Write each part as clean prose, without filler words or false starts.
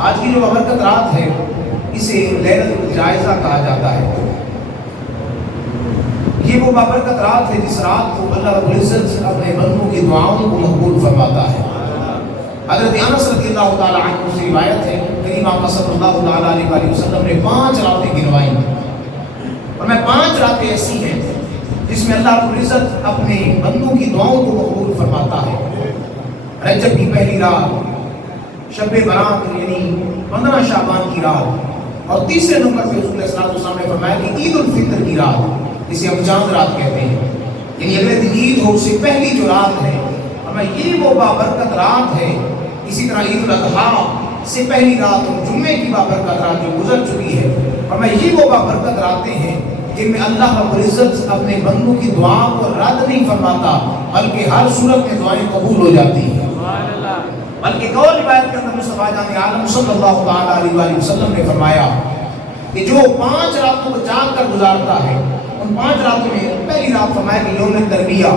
آج کی جو بابرکت رات ہے اسے لیلۃ الجائزہ کہا جاتا ہے۔ یہ وہ بابرکت رات ہے جس رات کو اللہ رب العزت اپنے بندوں کی دعاؤں کو مقبول فرماتا ہے۔ حضرت انس رضی اللہ تعالیٰ عنہ سے روایت ہے، کریم آقا صلی اللہ تعالیٰ علیہ وسلم نے 5 راتیں گنوائیں، اور میں 5 راتیں ایسی ہیں جس میں اللہ رب العزت اپنے بندوں کی دعاؤں کو مقبول فرماتا ہے۔ رجب کی پہلی رات، شب برات یعنی 15 شعبان کی رات، اور تیسرے نمبر پہ حضور صلی اللہ علیہ وسلم نے فرمایا کہ عید الفطر کی رات، اسے ہم چاند رات کہتے ہیں، یعنی اگلے دن عید ہو اس سے پہلی جو رات ہے، اور یہ وہ بابرکت رات ہے۔ اسی طرح عید الاضحیٰ سے پہلی رات اور جمعے کی بابرکت رات جو گزر چکی ہے، اور یہ وہ بابرکت راتیں ہیں جن میں اللہ رب العزت اپنے بندوں کی دعا کو رد نہیں فرماتا، بلکہ ہر صورت میں دعائیں قبول ہو جاتی ہیں۔ بلکہ ایک اور روایت کے اندر مصطفیٰ جان عالم صلی اللہ تعالیٰ علیہ وسلم نے فرمایا کہ جو 5 راتوں کو جاگ کر گزارتا ہے، ان 5 راتوں میں پہلی رات فرمایا کہ یوم تربیہ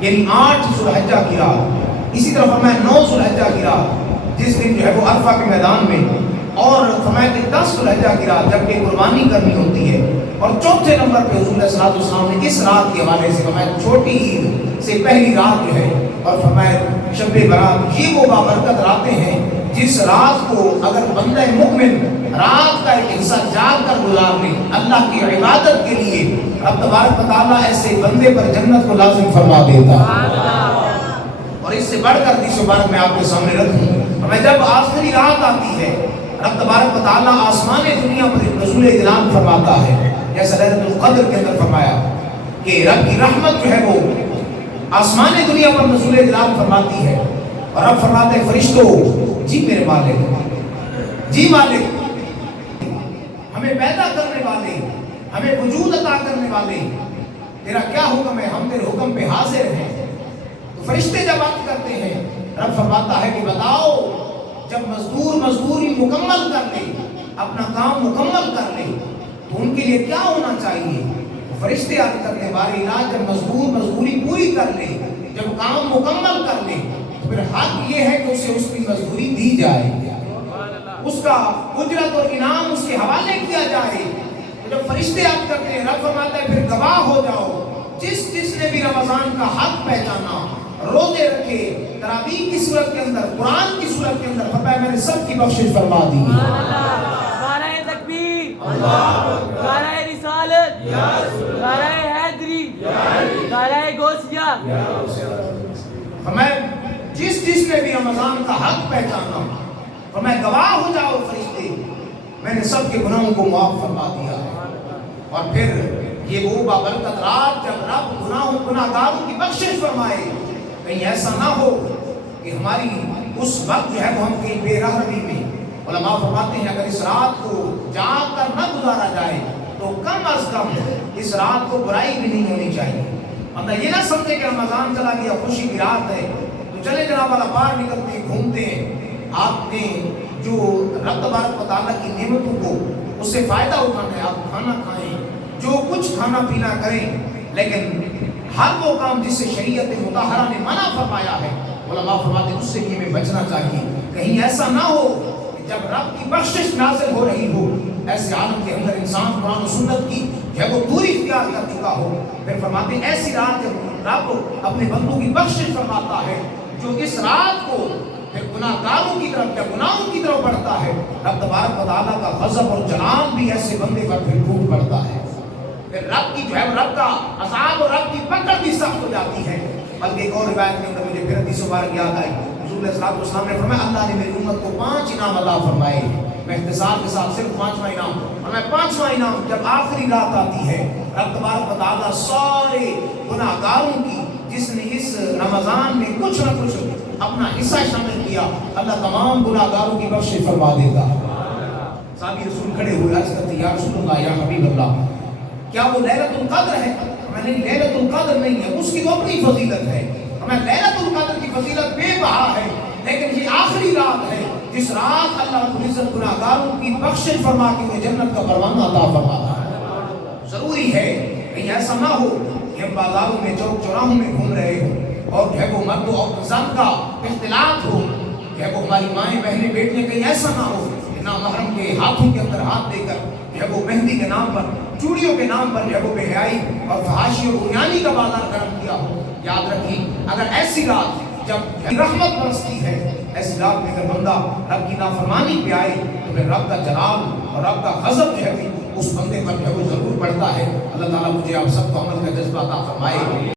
یعنی 8 ذو الحجہ کی رات، اسی طرح فرمایا 9 ذو الحجہ کی رات جس دن جو ہے وہ عرفہ کے میدان میں، اور فرمایا کہ 10 ذو الحجہ کی رات جب کہ قربانی کرنی ہوتی ہے، اور چوتھے نمبر پہ حضور صلی اللہ علیہ وسلم نے اس رات کے حوالے سے فرمایا چھوٹی عید سے پہلی رات جو ہے، اور فرمایا شب برات، یہ وہ بابرکت راتیں ہیں جس رات کو اگر بندہ مومن رات کا ایک حصہ جاگ کر گزار لے اللہ کی عبادت کے لیے، رب تبارک و تعالیٰ ایسے بندے پر جنت کو لازم فرما دیتا ہے۔ اور اس سے بڑھ کر حدیث مبارک میں آپ کے سامنے رکھوں، ہمیں جب آخری رات آتی ہے رب تبارک و تعالیٰ آسمان دنیا پر نزول اعلان فرماتا ہے، جیسا لیلۃ القدر کے اندر فرمایا کہ رب کی رحمت جو ہے وہ آسمان دنیا پر نزول اعلان فرماتی ہے، اور رب فرماتے ہیں فرشتوں، جی میرے مالک، جی مالک، ہمیں پیدا کرنے والے، ہمیں وجود عطا کرنے والے، تیرا کیا حکم ہے، ہم تیرے حکم پہ حاضر ہیں۔ تو فرشتے جب بات کرتے ہیں، رب فرماتا ہے کہ بتاؤ جب مزدور مزدوری مکمل کر لے، اپنا کام مکمل کر لے تو ان کے لیے کیا ہونا چاہیے؟ فرشتے آتے کرتے ہیں بارے علاج جب مزدور مزدوری پوری کر لے، جب کام مکمل کر لے تو پھر حق یہ ہے کہ اسے اس کی مزدوری دی جائے، اس کا اجرت اور انعام اس کے حوالے کیا جائے۔ جب فرشتے آتے کرتے ہیں رب فرماتا ہے پھر گواہ ہو جاؤ، جس نے بھی رمضان کا حق پہچانا، روزے رکھے، تراویح کی صورت کے اندر، قرآن کی صورت کے اندر، فرمایا میں نے سب کی بخشش فرما دی۔ نعرہ تکبیر، نعرہ رسالت، نعرہ حیدری، نعرہ غوثیہ۔ فرمایا جس نے بھی رمضان کا حق پہچانا، فرمایا گواہ ہو جاؤ فرشتے، میں نے سب کے گناہوں کو معاف فرما دیا۔ اور پھر یہ وہ بابرکت رات جب رب گناہگاروں کی بخشش فرمائے، کہیں ایسا نہ ہو کہ ہماری اس وقت جو ہے وہ ہم کہیں بے رحمی میں، علماء فرماتے ہیں اگر اس رات کو جاگ کر نہ گزارا جائے تو کم از کم اس رات کو برائی بھی نہیں ہونی چاہیے۔ مطلب یہ نہ سمجھے کہ رمضان چلا گیا، خوشی کی رات ہے تو چلے جناب والا باہر نکلتے گھومتے ہیں۔ آپ نے جو رب تبارک و تعالیٰ کی نعمتوں کو اس سے فائدہ اٹھانا ہے، آپ کھانا کھائیں، جو کچھ کھانا پینا کریں، لیکن ہر وہ کام جس سے شریعت مطہرہ نے منع فرمایا ہے، علماء فرماتے ہیں اس سے ہمیں بچنا چاہیے۔ کہیں ایسا نہ ہو کہ جب رب کی بخشش نازل ہو رہی ہو، ایسے عالم کے اندر انسان قرآن و سنت کی جو ہے وہ دوری اختیار کر چکا ہو، پھر فرماتے ہیں ایسی رات جب رب اپنے بندوں کی بخشش فرماتا ہے، جو اس رات کو پھر گناہگاروں کی طرف یا گناہوں کی طرف بڑھتا ہے، رب تبارک و تعالیٰ کا غضب اور جلال بھی ایسے بندے پر پھر ٹوٹ پڑتا ہے، پھر رب کی جو ہے رب کا عذاب اور رب کی پکڑ بھی سخت ہو جاتی ہے۔ بلکہ ایک اور روایت کے اندر مجھے پھر حدیث مبارک یاد آئی، حضور صلی اللہ علیہ وسلم نے فرمایا اللہ نے میری امت کو 5 انعام عطا فرمائے، میں اختصار کے ساتھ صرف 5واں انعام، اور میں 5واں انعام جب آخری رات آتی ہے، رب تبارک و تعالیٰ سارے گناہگاروں کی جس نے اس رمضان میں کچھ نہ کچھ اپنا حصہ شامل کیا، اللہ تمام گناہگاروں کی بخشش فرما دیتا۔ صحابی رسول کھڑے ہوئے عرض کرتے یا رسول اللہ یا حبیب اللہ، کیا وہ لیلۃ القدر ہے؟ میں نے لیلۃ القدر نہیں ہے، اس کی تو اپنی فضیلت ہے، میں لیلۃ القدر کی فضیلت بے بہا ہے، لیکن یہ آخری رات ہے جس رات اللہ رب العزت گناہگاروں کی بخشش فرما کے انہیں جنت کا پروانہ عطا فرماتا ہے۔ ضروری ہے کہیں ایسا نہ ہو کہ ہم بازاروں میں چوک چوراہوں میں گھوم رہے ہوں اور جو ہے وہ مرد و زن کا اختلاط ہو، کہ وہ ہماری مائیں بہنیں بیٹیاں کہیں ایسا نہ ہو کہ نامحرم کے ہاتھوں کے اندر ہاتھ دے کر جو ہے وہ مہندی کے نام پر، چوڑیوں کے نام پر جو ہے وہ بے حیائی اور فحاشی اور بنیانی کا بازار گرم کیا ہو۔ یاد رکھیں اگر ایسی رات جب رحمت برستی ہے، ایسی رات میں اگر بندہ رب کی نافرمانی پہ آئے تو پھر رب کا جلال اور رب کا غضب جو ہے اس بندے پر جو ہے وہ ضرور پڑتا ہے۔ اللہ تعالیٰ مجھے آپ سب کو عمل کا جذبہ عطا فرمائے۔